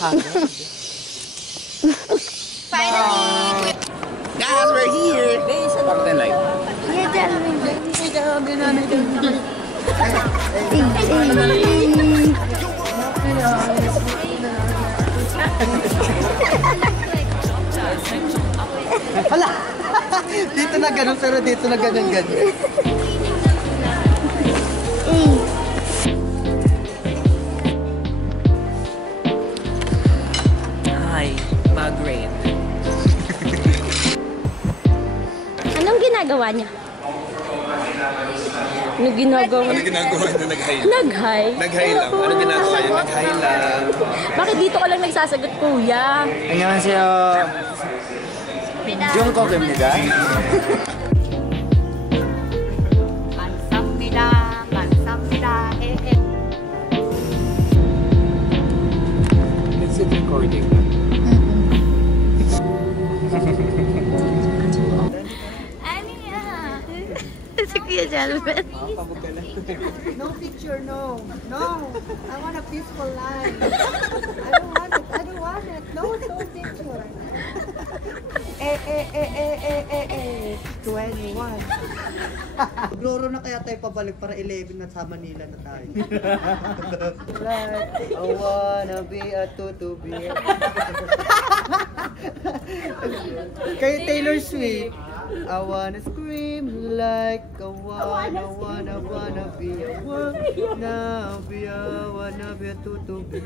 Finally! Guys, we're here! Bakit ang light? Hala! Dito na ganun, pero dito na ganun-ganun. Hi, pag-rain. Anong ginagawa niya? Anong ginagawa niya? Ano ginagawa na nag-high? Nag-high? Nag-high lang. Ano ginagawa niya? Nag-high lang. Bakit dito ka lang nagsasagot, kuya? 안녕하세요. 중국입니다. 감사합니다. 감사합니다. Is it recording? Aniya! Si Kuya Jalvin. No picture, no. No. I want a peaceful life. I don't want it. I don't want it. No, no picture. 21. Magloro na kaya tayo pabalik para 11 na sa Manila na tayo. Like, I wanna be a tutubi. Kay Taylor Swift. I wanna scream like I wanna be a tutubi.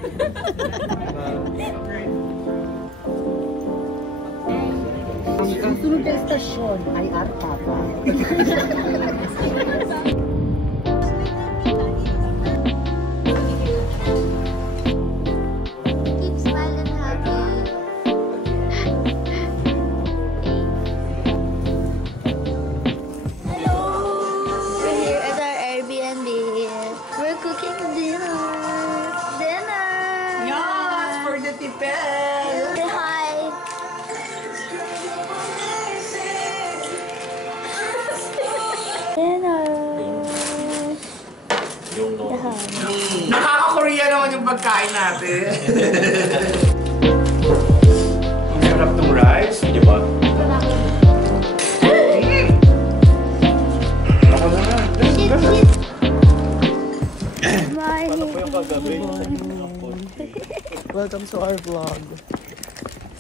Ang sunog ng estasyon ay Artapa. Keep smiling happy. Hello! We're here at our Airbnb. We're cooking dinner. Yes, for the tipel! Say hi. Nakaka-Korea naman yung pagkain natin. Ang sarap ng rice, di ba? Ako na nga. Welcome to our vlog.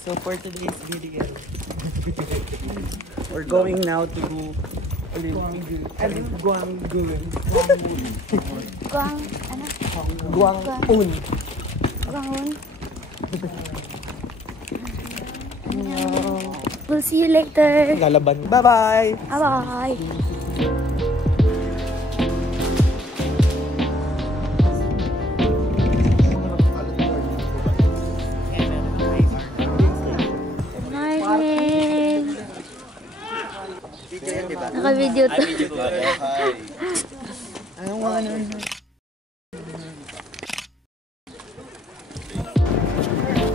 So for today's video, we're going now to Gwanggun. Gwanggun. We'll see you later. Lalaban. Bye-bye! Bye-bye. Naka-video to. Anong mga ano?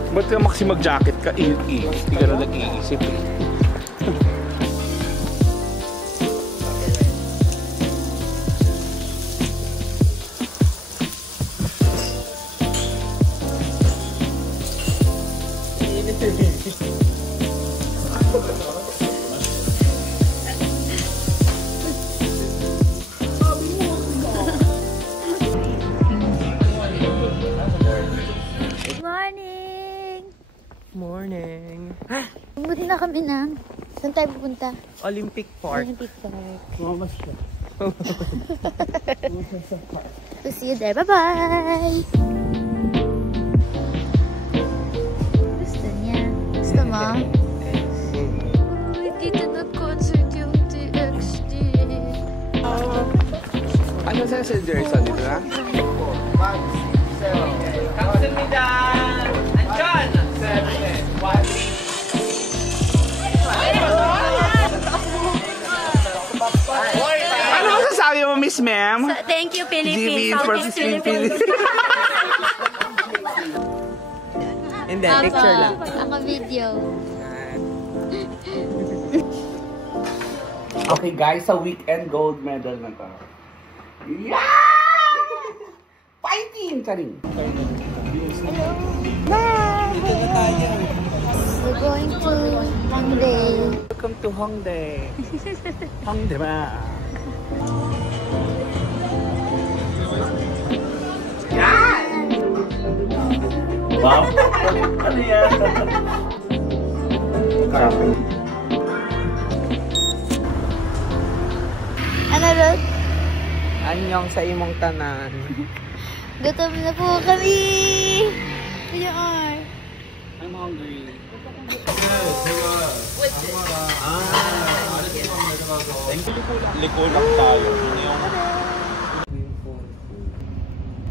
Ba't ka maksi mag-jacket ka? Hindi ka na nag-iisip eh. Morning. Pumunta na kami ng... Saan tayo pupunta? Olympic Park. Olympic Park. Mamas siya. So see you there. Bye-bye! Gusto niya. Gusto mo? Uy, dito nag-concert yung TXT. Ano sa Jerson dito na? 감사합니다. 안전. Ano masasabi mo, Miss Ma'am? So, thank you, Philippines. Southeast Philippines. Hindi, picture lang. Ako video. Okay guys, sa weekend gold medal na to. Yeah! Fighting! Karing! Bye! We're going to Hongdae. Welcome to Hongdae. Hongdae ba? Wow! Ano yan? Ano Rod? Anyong sa imong tanan. Gutom na po kami! Kuya R. I'm hungry. Liko lang tayo.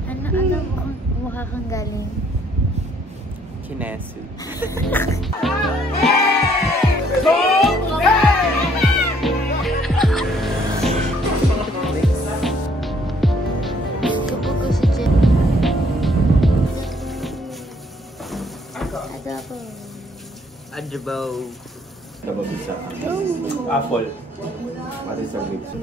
Ano mukha kang galing? Kinesu. Gusto ko si Jen. Adobo. Adobo. Adobo bisa. Apple. Pati sa grapes.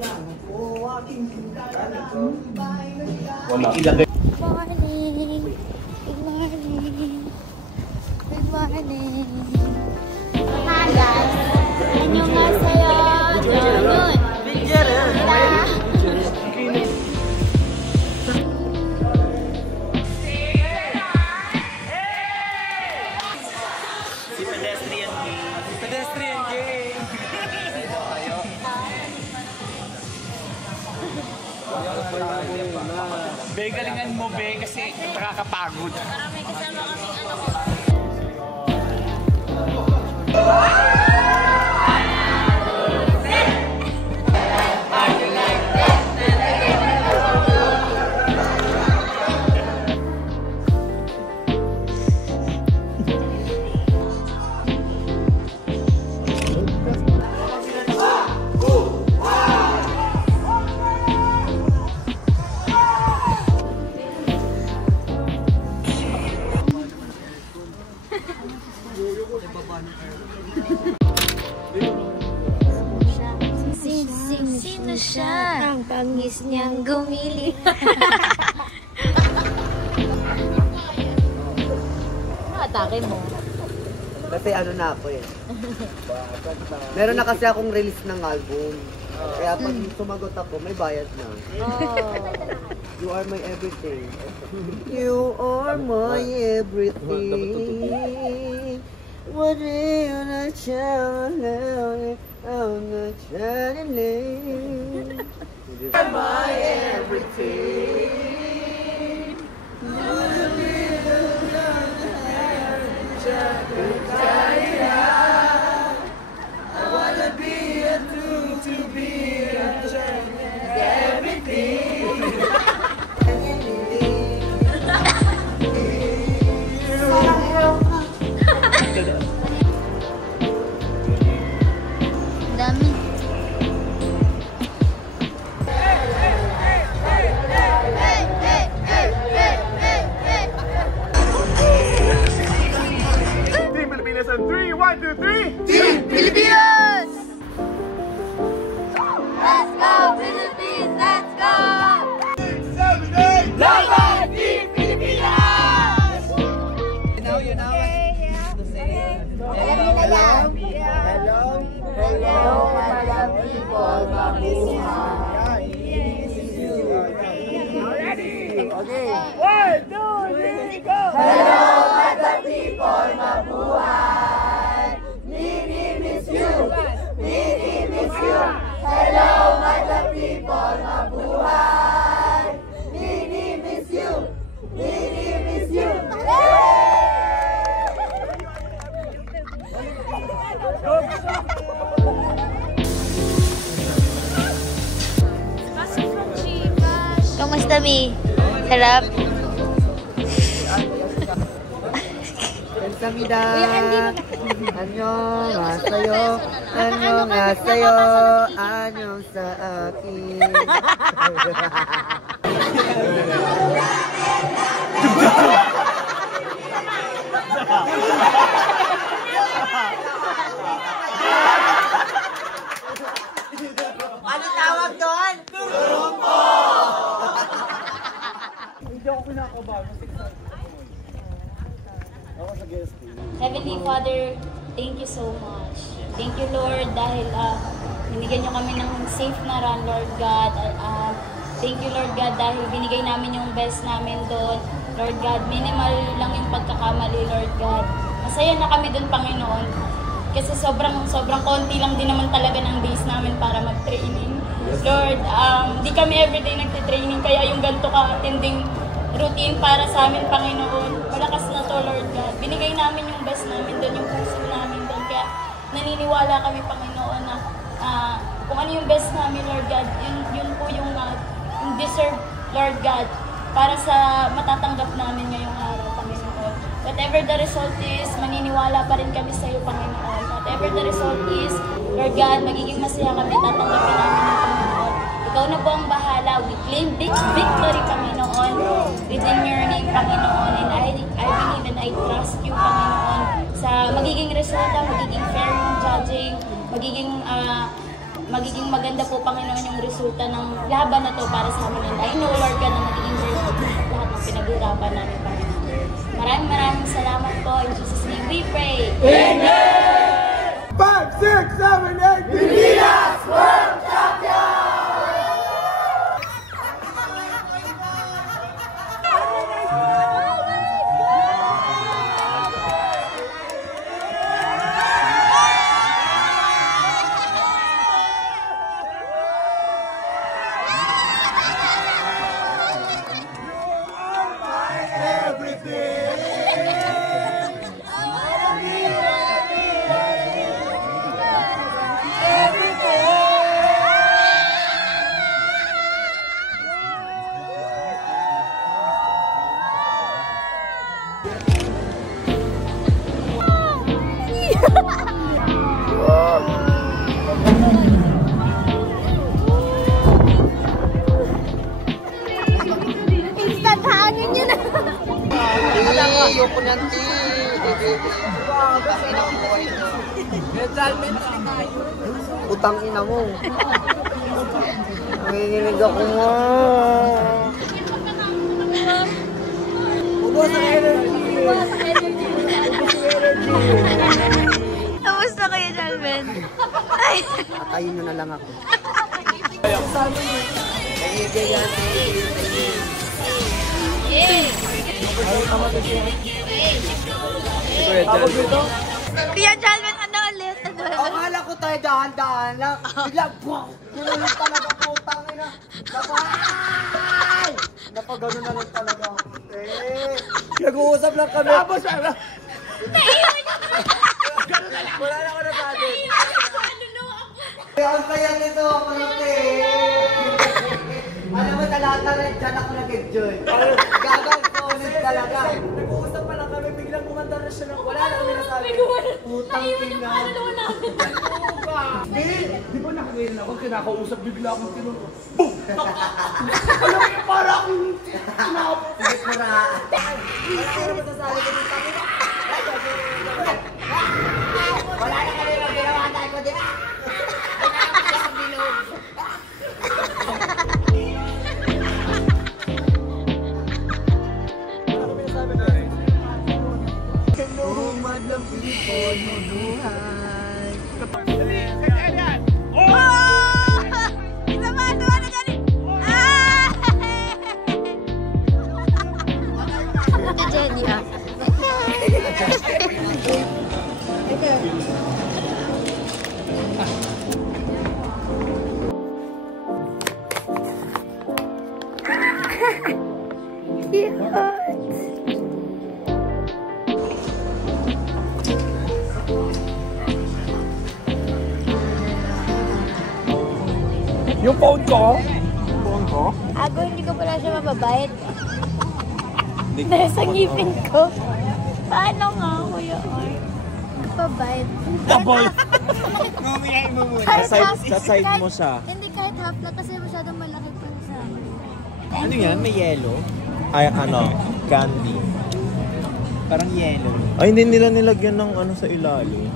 Wala. Ilagay. Good morning. Good morning. Good morning. Hi guys. 안녕하세요. 저는 Pedestrian game. Be, galingan mo, be, kasi nakakapagod. Sino siya? Ang pangis niyang gumili. Ano atake mo? Kasi ano na ako eh. Meron na kasi akong release ng album. Kaya pag sumagot ako, may bayad na. You are my everything. You are my everything. What do you not tell me? I'm not trying to live. You are my everything. I wanna be a true to be a everything. Dami. Team Pilipinas on 3, 1, 2, 3! Team Pilipinas! Let's go Philippines! Let's go! 6, 7, 8! Laban Team Pilipinas! Now you know. Alam niyo na yan. Hello. Hello, madam people, mabuhay. Okay. 1, 2, 3, go! Hello, madam people, mabuhay. Nini miss you. Nini miss you. Hello, madam people, mabuhay. Nini miss you. Nini miss you. Kamusta, Mi? Sarap? 감사합니다. 안녕하세요. 안녕하세요. 안녕 sa akin. Ano tawag doon? Turumpo! Hindi ako kinakabahan kasi Heavenly Father, thank you so much. Thank you, Lord, dahil binigyan nyo kami ng safe na run, Lord God. Thank you, Lord God, dahil binigay namin yung best namin doon. Lord God, minimal lang yung pagkakamali, Lord God. Masaya na kami doon, Panginoon. Kasi sobrang konti lang din naman talaga ng days namin para mag-training. Lord, di kami everyday nagtitraining, kaya yung ganito ka-attending routine para sa amin, Panginoon. Malakas na to, Lord God. Binigay namin yung best namin doon, yung puso namin doon. Kaya naniniwala kami, Panginoon, na kung ano yung best namin, Lord God, yun po yung deserve, Lord God, para sa matatanggap namin ngayong araw, Panginoon. Whatever the result is, maniniwala pa rin kami sa iyo, Panginoon. Whatever the result is, Lord God, magiging masaya kami, tatanggapin namin ng Panginoon. Ikaw na po ang bahala. We claim victory, Panginoon, within your name, Panginoon. And I believe and I trust you, Panginoon, sa magiging resulta, magiging fair yung judging, magiging maganda po, Panginoon, yung resulta ng laban na to para sa amin. And I know, Lord God, na magiging resulta lahat ng pinaghirapan namin, Panginoon. Maraming salamat po. In Jesus' name we pray. Amen! 5, 6, 7, 8, Pilipinas World Champion! Instant hangin yun. Ayoko niyan, ti. Utang ina mo. Nanginginig ako mo. Ubos ang energy. Kamusta kayo, Jalvin? Patayin nyo na lang ako. Kuya Jalvin, ano ulit? Akala ko tayo dahan-dahan lang. Bigla, wow! Gano'n lang talaga, putang ina. Napay! Napagano na lang talaga. Nag-uusap lang kami. Tapos, ano? Wala na ako nasabi. Ang kaya nito, Manote. Alam mo, talata rin, dyan ako nag-enjoy. Gagal ko ulit talaga. Nag-uusap pa lang kami, biglang kumanda na siya ng wala na kami nasabi. Putang ina. Di ba nakagayon ako, kinakausap bigla akong tinuro. Boom! Alam mo yung para akong tinap. Sige mo na. Ano masasabi ko dito? Wala na kami na ginawa tayo ko din. Yung phone ko? Ago, hindi ko pala siya mababayad. Dahil sa ngipin ko. Paano nga, Kuya Or? Mababayad. Double! Sa side mo siya. Hindi, kahit half lang kasi masyadong malaki po sa akin. Ano yan? May yellow? Ay, ano? Candy. Parang yellow. Ay, hindi nila nilagyan ng ano sa ilalim.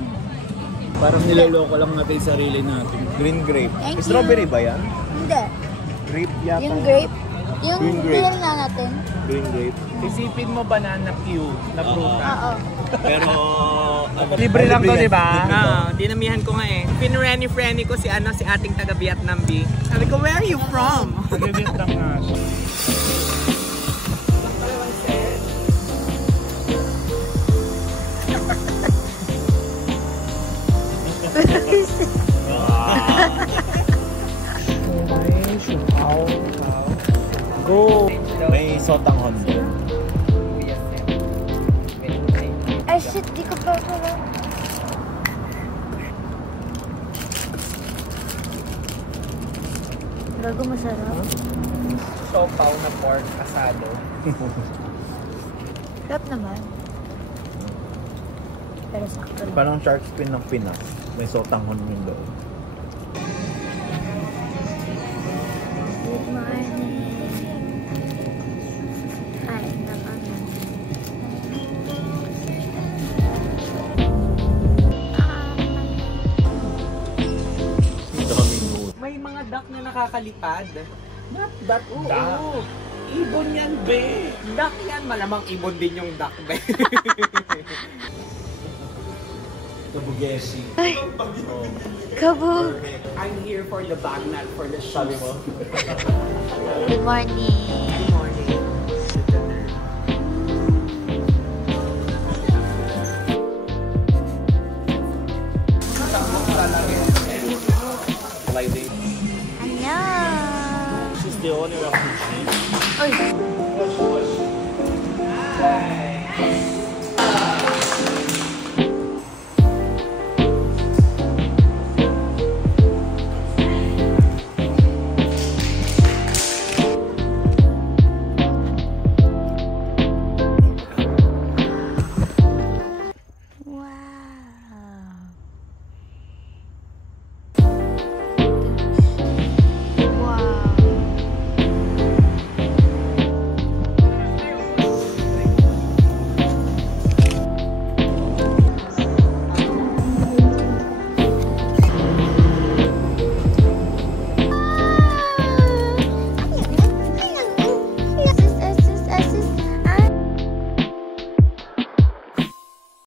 Parang niloloko lang natin yung sarili natin. Green grape. Thank you. Strawberry ba yan? Hindi. Grape yata. Yung grape. Yung Green grape. pinil na natin. Green grape. Isipin mo banana Q na prutas. Oo. Pero... Libre lang to, di ba? Dinamihan ko nga eh. Pinreni-freni ko si ating taga Vietnam B. Sabi ko, where are you from? Vietnam nga. Go! May sotang Honda. Ay, shit, di ko pa pala. Gago, masarap. Sopaw na pork asado. Sarap naman. Pero sakto lang. Parang shark fin ng Pinas. May sotang Honda doon. Good morning. Ay, naman. May mga duck na nakakalipad. Not that, oo. Ibon yan, be. Duck yan, malamang ibon din yung duck, be. Kabugesi. Ay, kabog. I'm here for the bag, not for the shoes. Good morning. Good morning. Annyeong. She's the owner of the gym. Uy.